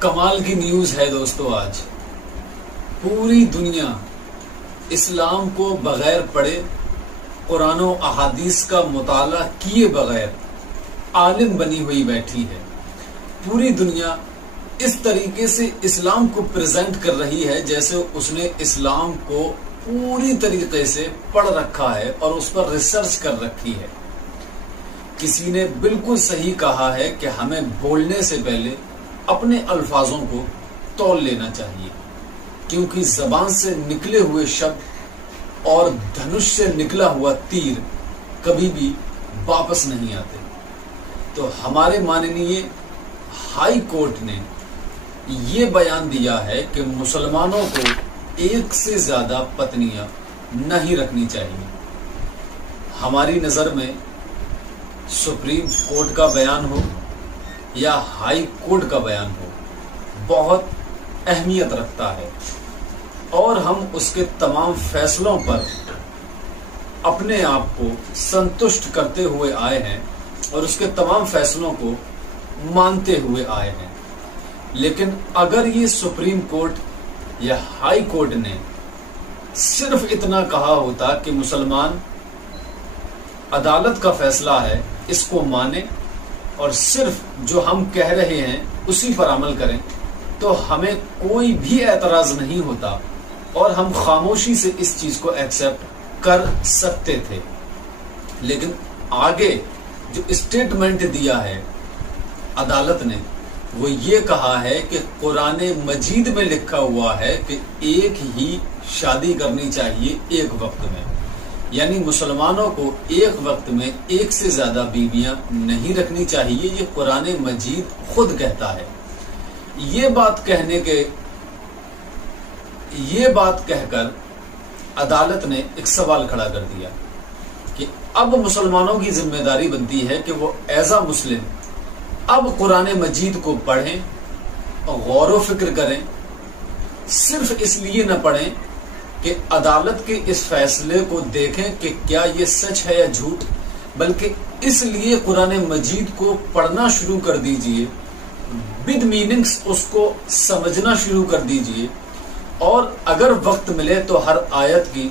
کمال کی نیوز ہے دوستو، آج پوری دنیا اسلام کو بغیر پڑھے، قرآن و احادیث کا مطالعہ کیے بغیر عالم بنی ہوئی بیٹھی ہے۔ پوری دنیا اس طریقے سے اسلام کو پریزنٹ کر رہی ہے جیسے اس نے اسلام کو پوری طریقے سے پڑھ رکھا ہے اور اس پر ریسرچ کر رکھی ہے۔ کسی نے بالکل صحیح کہا ہے کہ ہمیں بولنے سے پہلے اپنے الفاظوں کو تول لینا چاہیے، کیونکہ زبان سے نکلے ہوئے شبد اور دھنش سے نکلا ہوا تیر کبھی بھی واپس نہیں آتے۔ تو ہمارے ماننی ہائی کورٹ نے یہ بیان دیا ہے کہ مسلمانوں کو ایک سے زیادہ پتنیاں نہیں رکھنی چاہیے۔ ہماری نظر میں سپریم کورٹ کا بیان ہو یا ہائی کورٹ کا بیان ہو، بہت اہمیت رکھتا ہے، اور ہم اس کے تمام فیصلوں پر اپنے آپ کو سنتشٹ کرتے ہوئے آئے ہیں اور اس کے تمام فیصلوں کو مانتے ہوئے آئے ہیں۔ لیکن اگر یہ سپریم کورٹ یا ہائی کورٹ نے صرف اتنا کہا ہوتا کہ مسلمان عدالت کا فیصلہ ہے اس کو مانے اور صرف جو ہم کہہ رہے ہیں اسی پر عمل کریں، تو ہمیں کوئی بھی اعتراض نہیں ہوتا اور ہم خاموشی سے اس چیز کو ایکسپٹ کر سکتے تھے۔ لیکن آگے جو اسٹیٹمنٹ دیا ہے عدالت نے، وہ یہ کہا ہے کہ قرآن مجید میں لکھا ہوا ہے کہ ایک ہی شادی کرنی چاہیے ایک وقت میں، یعنی مسلمانوں کو ایک وقت میں ایک سے زیادہ بیویاں نہیں رکھنی چاہیے۔ یہ قرآن مجید خود کہتا ہے۔ یہ بات کہہ کر عدالت نے ایک سوال کھڑا کر دیا کہ اب مسلمانوں کی ذمہ داری بنتی ہے کہ وہ ایز اے مسلم اب قرآن مجید کو پڑھیں اور غور و فکر کریں، صرف اس لیے نہ پڑھیں کہ عدالت کے اس فیصلے کو دیکھیں کہ کیا یہ سچ ہے یا جھوٹ، بلکہ اس لیے قرآن مجید کو پڑھنا شروع کر دیجئے، ود میننگز اس کو سمجھنا شروع کر دیجئے، اور اگر وقت ملے تو ہر آیت کی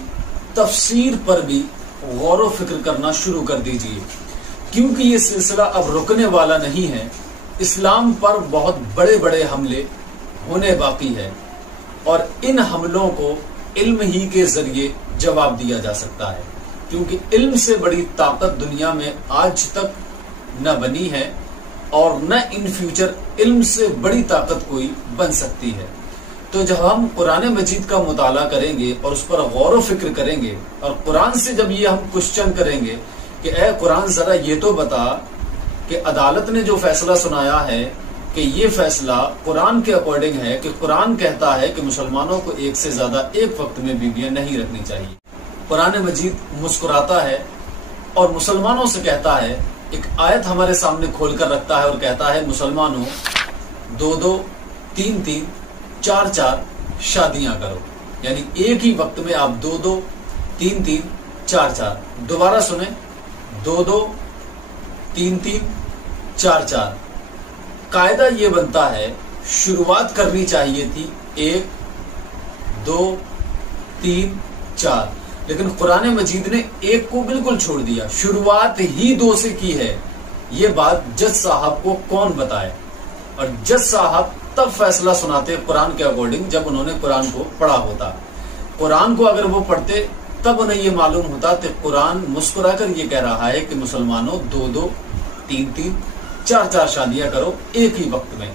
تفسیر پر بھی غور و فکر کرنا شروع کر دیجئے، کیونکہ یہ سلسلہ اب رکنے والا نہیں ہے۔ اسلام پر بہت بڑے بڑے حملے ہونے باقی ہے، اور ان حملوں کو علم ہی کے ذریعے جواب دیا جا سکتا ہے، کیونکہ علم سے بڑی طاقت دنیا میں آج تک نہ بنی ہے اور نہ ان فیوچر علم سے بڑی طاقت کوئی بن سکتی ہے۔ تو جب ہم قرآن مجید کا مطالعہ کریں گے اور اس پر غور و فکر کریں گے، اور قرآن سے جب یہ ہم کوسچن کریں گے کہ اے قرآن ذرا یہ تو بتا کہ عدالت نے جو فیصلہ سنایا ہے کہ یہ فیصلہ قرآن کے اکارڈنگ ہے، کہ قرآن کہتا ہے کہ مسلمانوں کو ایک سے زیادہ ایک وقت میں بیویاں نہیں رکھنی چاہیے۔ قرآن مجید مسکراتا ہے اور مسلمانوں سے کہتا ہے، ایک آیت ہمارے سامنے کھول کر رکھتا ہے اور کہتا ہے مسلمانوں 2-2 3-3 4-4 شادیاں کرو، یعنی ایک ہی وقت میں آپ 2-2 3-3 4-4، دوبارہ سنیں، 2-2 3-3 4-4۔ قاعدہ یہ بنتا ہے، شروعات کرنی چاہیے تھی 1 2 3 4، لیکن قرآن مجید نے 1 کو بالکل چھوڑ دیا، شروعات ہی 2 سے کی ہے۔ یہ بات جج صاحب کو کون بتائے؟ اور جج صاحب تب فیصلہ سناتے قرآن کے اکارڈنگ جب انہوں نے قرآن کو پڑھا ہوتا۔ قرآن کو اگر وہ پڑھتے تب انہیں یہ معلوم ہوتا کہ قرآن مسکرا کر یہ کہہ رہا ہے کہ مسلمانوں 2-2 3-3 4-4 شادیاں کرو ایک ہی وقت میں۔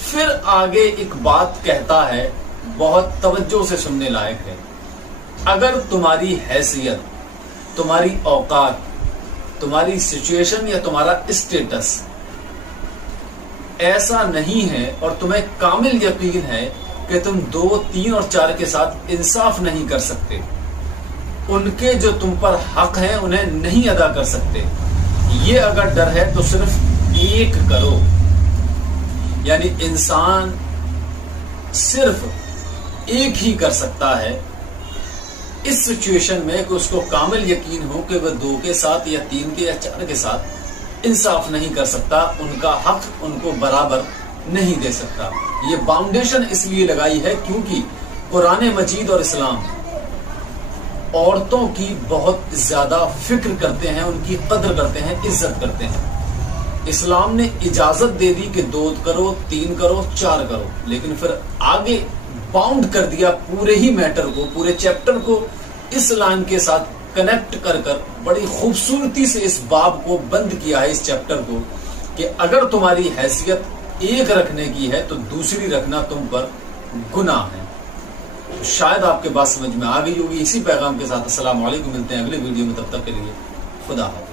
پھر آگے ایک بات کہتا ہے، بہت توجہ سے سننے لائق ہے، اگر تمہاری حیثیت، تمہاری اوقات، تمہاری سچویشن یا تمہارا اسٹیٹس ایسا نہیں ہے اور تمہیں کامل یقین ہے کہ تم 2 3 اور 4 کے ساتھ انصاف نہیں کر سکتے، ان کے جو تم پر حق ہیں انہیں نہیں ادا کر سکتے، یہ اگر ڈر ہے تو صرف ایک کرو، یعنی انسان صرف ایک ہی کر سکتا ہے اس سچویشن میں کہ اس کو کامل یقین ہو کہ وہ 2 کے ساتھ یا 3 کے یا 4 کے ساتھ انصاف نہیں کر سکتا، ان کا حق ان کو برابر نہیں دے سکتا۔ یہ باؤنڈیشن اس لیے لگائی ہے کیونکہ قرآن مجید اور اسلام عورتوں کی بہت زیادہ فکر کرتے ہیں، ان کی قدر کرتے ہیں، عزت کرتے ہیں۔ اسلام نے اجازت دے دی کہ 2 کرو، 3 کرو، 4 کرو، لیکن پھر آگے باؤنڈ کر دیا پورے ہی میٹر کو، پورے چیپٹر کو اس لائن کے ساتھ کنیکٹ کر بڑی خوبصورتی سے اس باب کو بند کیا ہے، اس چیپٹر کو، کہ اگر تمہاری حیثیت ایک رکھنے کی ہے تو دوسری رکھنا تم پر گناہ ہے۔ شاید آپ کے بات سمجھ میں آ گئی ہوگی۔ اسی پیغام کے ساتھ السلام علیکم، ملتے ہیں اگلے ویڈیو میں، تب تک کے لیے خدا حافظ۔